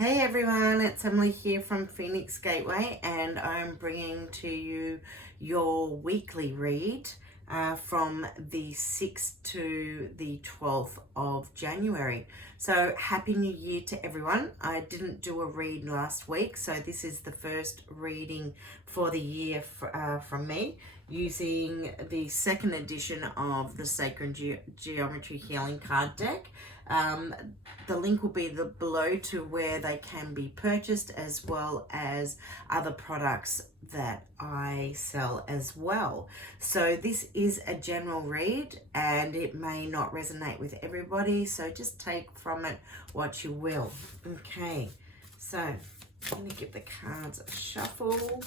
Hey everyone, it's Emily here from Phoenix Gateway, and I'm bringing to you your weekly read from the 6th to the 12th of January. So Happy New Year to everyone. I didn't do a read last week, so this is the first reading for the year from me, using the second edition of the Sacred Geometry Healing card deck. The link will be below to where they can be purchased, as well as other products that I sell as well. So this is a general read and it may not resonate with everybody, so just take from it what you will. Okay, so I'm going to give the cards a shuffle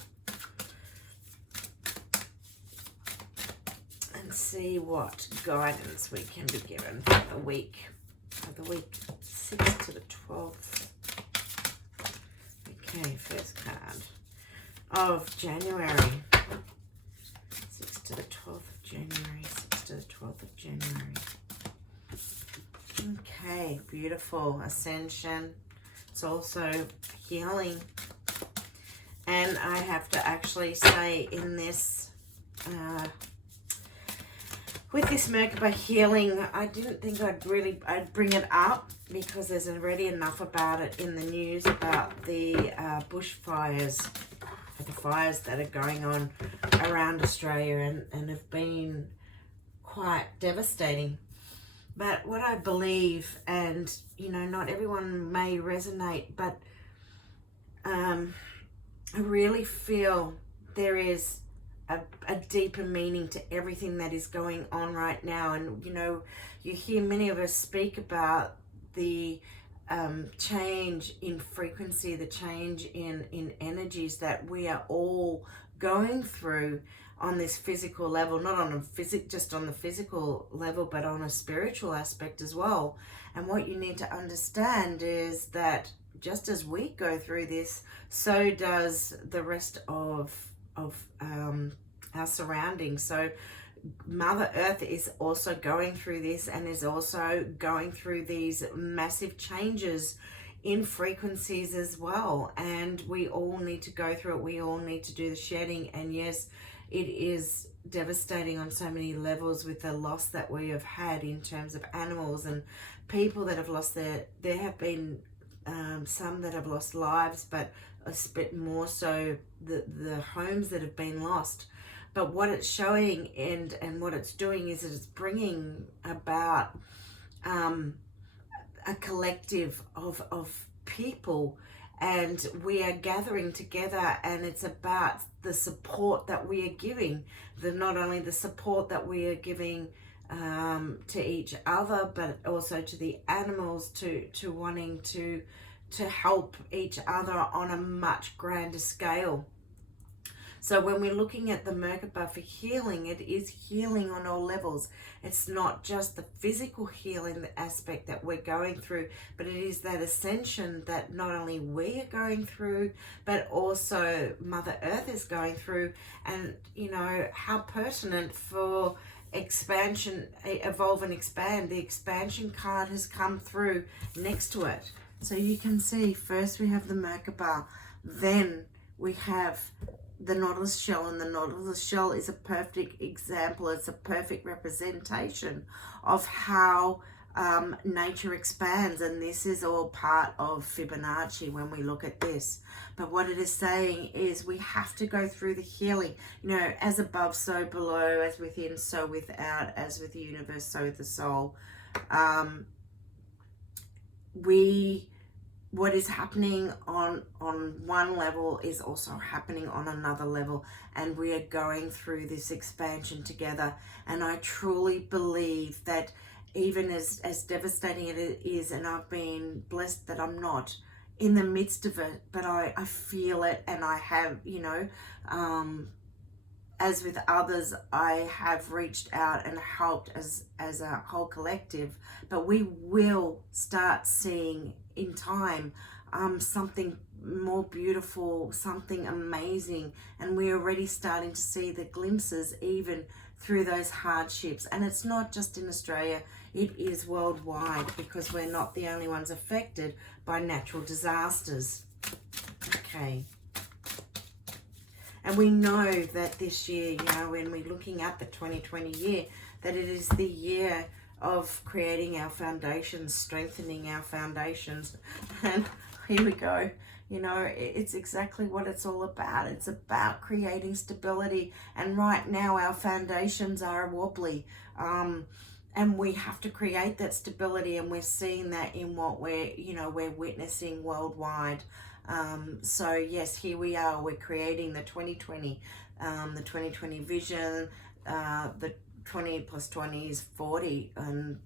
and see what guidance we can be given for the week. The week 6th to the 12th. Okay, first card of January. 6th to the 12th of January. 6th to the 12th of January. Okay, beautiful. Ascension. It's also healing. And I have to actually say in this with this Merkaba healing, I didn't think I'd bring it up because there's already enough about it in the news about the bushfires, the fires that are going on around Australia and have been quite devastating. But what I believe, and you know, not everyone may resonate, but I really feel there is a deeper meaning to everything that is going on right now. And you know, you hear many of us speak about the change in frequency, the change in energies that we are all going through on this physical level, not on just on the physical level, but on a spiritual aspect as well. And what you need to understand is that just as we go through this, so does the rest of our surroundings. So Mother Earth is also going through this and is also going through these massive changes in frequencies as well. And we all need to go through it. We all need to do the shedding. And yes, it is devastating on so many levels with the loss that we have had in terms of animals and people that have lost there have been some that have lost lives, but a bit more so the homes that have been lost. But what it's showing and what it's doing is that it's bringing about a collective of people, and we are gathering together, and it's about the support that we are giving, not only the support that we are giving to each other, but also to the animals, to wanting to help each other on a much grander scale. So when we're looking at the Merkaba for healing, it is healing on all levels. It's not just the physical healing aspect that we're going through, but it is that ascension that not only we are going through, but also Mother Earth is going through. And you know, how pertinent for expansion, evolve and expand. The expansion card has come through next to it. So you can see, first we have the Merkaba, then we have the Nautilus shell, and the Nautilus shell is a perfect example. It's a perfect representation of how nature expands, and this is all part of Fibonacci when we look at this. But what it is saying is we have to go through the healing, you know, as above so below, as within so without, as with the universe so with the soul. What is happening on one level is also happening on another level, and we are going through this expansion together. And I truly believe that even as devastating it is, and I've been blessed that I'm not in the midst of it, but I feel it, and I have, you know, as with others, I have reached out and helped as a whole collective. But we will start seeing in time something more beautiful, something amazing, and we're already starting to see the glimpses even through those hardships. And it's not just in Australia, It is worldwide, because we're not the only ones affected by natural disasters. Okay. And we know that this year, you know, when we're looking at the 2020 year, that it is the year of creating our foundations, strengthening our foundations. And here we go. You know, it's exactly what it's all about. It's about creating stability. And right now our foundations are wobbly. And we have to create that stability. And we're seeing that in what we're witnessing worldwide. So yes, here we are. We're creating the 2020 vision. The 20 plus 20 is 40, and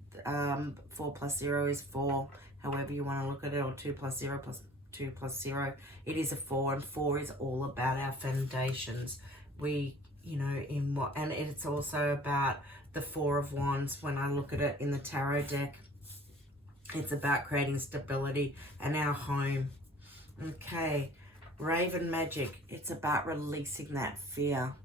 4 plus 0 is 4, however you want to look at it, or 2 plus 0 plus 2 plus 0. It is a 4, and 4 is all about our foundations. And it's also about the 4 of Wands. When I look at it in the tarot deck, it's about creating stability and our home. Okay, Raven Magic. It's about releasing that fear.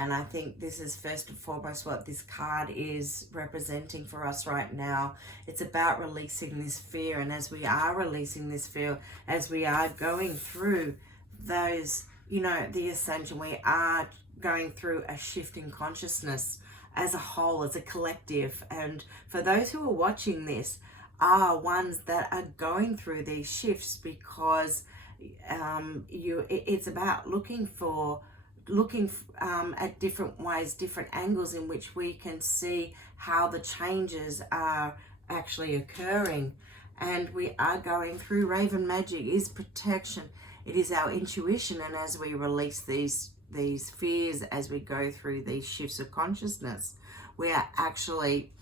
And I think this is first and foremost what this card is representing for us right now. It's about releasing this fear. And as we are releasing this fear, as we are going through those, the ascension, we are going through a shift in consciousness as a whole, as a collective. And for those who are watching this, are ones that are going through these shifts, because it's about looking at different ways, different angles in which we can see how the changes are actually occurring. And we are going through, Raven Magic is protection. It is our intuition. And as we release these fears, as we go through these shifts of consciousness, we are actually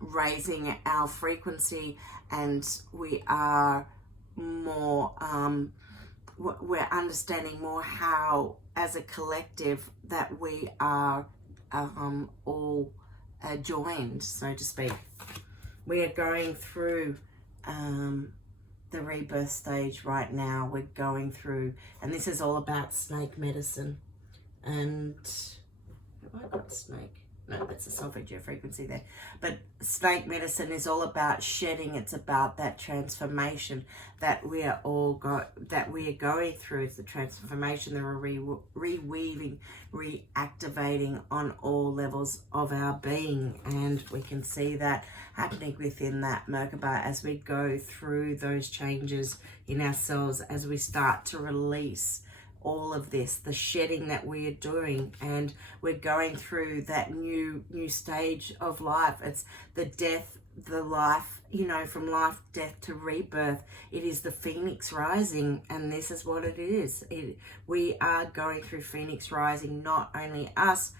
raising our frequency, and we are more we're understanding more how, as a collective, that we are all joined, so to speak. We are going through the rebirth stage right now. We're going through, and this is all about snake medicine. And have I got snake? No, that's a solfeggio frequency there. But snake medicine is all about shedding. It's about that transformation that we are going through. It's the transformation, the reweaving, reactivating on all levels of our being. And we can see that happening within that Merkaba as we go through those changes in ourselves, as we start to release all of this, the shedding that we are doing. And we're going through that new stage of life. It's the death, the life, from life, death to rebirth. It is the phoenix rising, and this is what it is. We are going through phoenix rising, not only us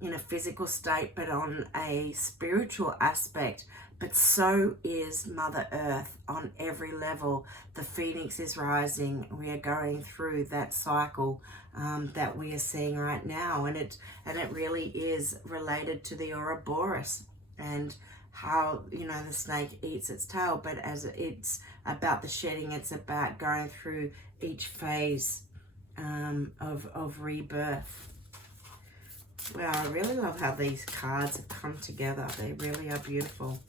in a physical state, but on a spiritual aspect. But so is Mother Earth on every level. The phoenix is rising. We are going through that cycle that we are seeing right now, and it really is related to the Ouroboros and how the snake eats its tail. But as it's about the shedding, it's about going through each phase of rebirth. Wow, I really love how these cards have come together. They really are beautiful.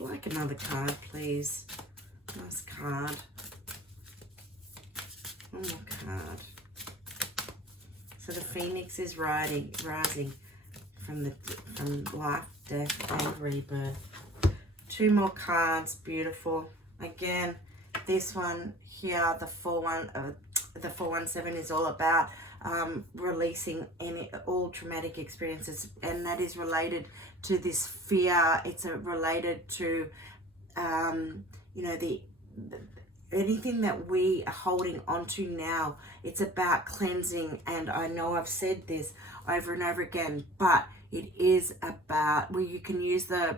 I'd like another card, please. Nice card. One more card. So the phoenix is rising from life, death, and rebirth. 2 more cards, beautiful. Again, this one here, the 417 is all about releasing all traumatic experiences, and that is related to this fear. It's related to anything that we are holding onto now. It's about cleansing, and I know I've said this over and over again, but it is about, well, you can use the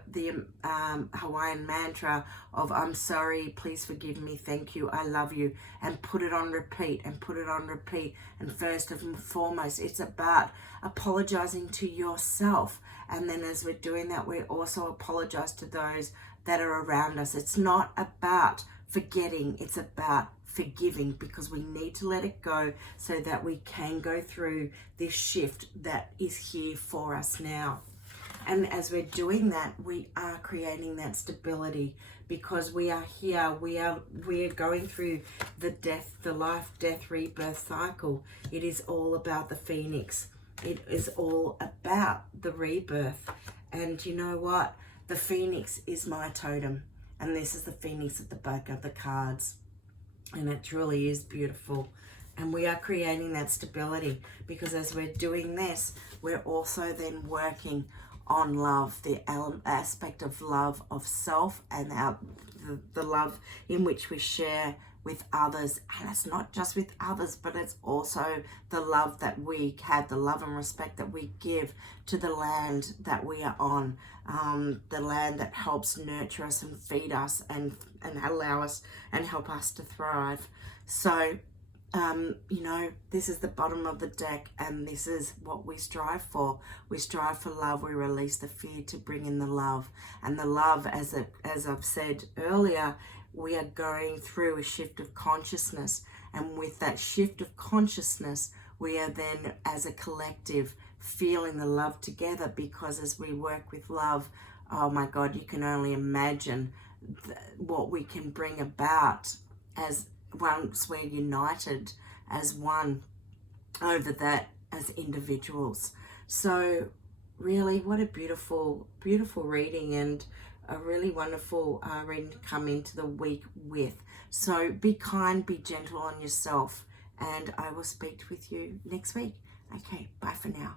Hawaiian mantra of I'm sorry, please forgive me, thank you, I love you, and put it on repeat and put it on repeat. And first and foremost, it's about apologizing to yourself. And then as we're doing that, we also apologize to those that are around us. It's not about forgetting, it's about forgiving, because we need to let it go so that we can go through this shift that is here for us now. And as we're doing that, we are creating that stability, because we are here, we are going through the death, the life, death, rebirth cycle. It is all about the phoenix. It is all about the rebirth. And you know what? The phoenix is my totem. And this is the phoenix at the back of the cards. And it truly is beautiful. And we are creating that stability, because as we're doing this, we're also then working on love, the aspect of love of self, and the love in which we share with others. And it's not just with others, but it's also the love that we have, the love and respect that we give to the land that we are on, the land that helps nurture us and feed us and allow us and help us to thrive. So you know, this is the bottom of the deck, and this is what we strive for. We strive for love. We release the fear to bring in the love. And the love, as I've said earlier, we are going through a shift of consciousness. And with that shift of consciousness, we are then, as a collective, feeling the love together, because as we work with love, oh my God, you can only imagine what we can bring about as once we're united as one over that as individuals. So really, what a beautiful, beautiful reading, and a really wonderful reading to come into the week with. So be kind, be gentle on yourself, and I will speak with you next week. Okay, bye for now.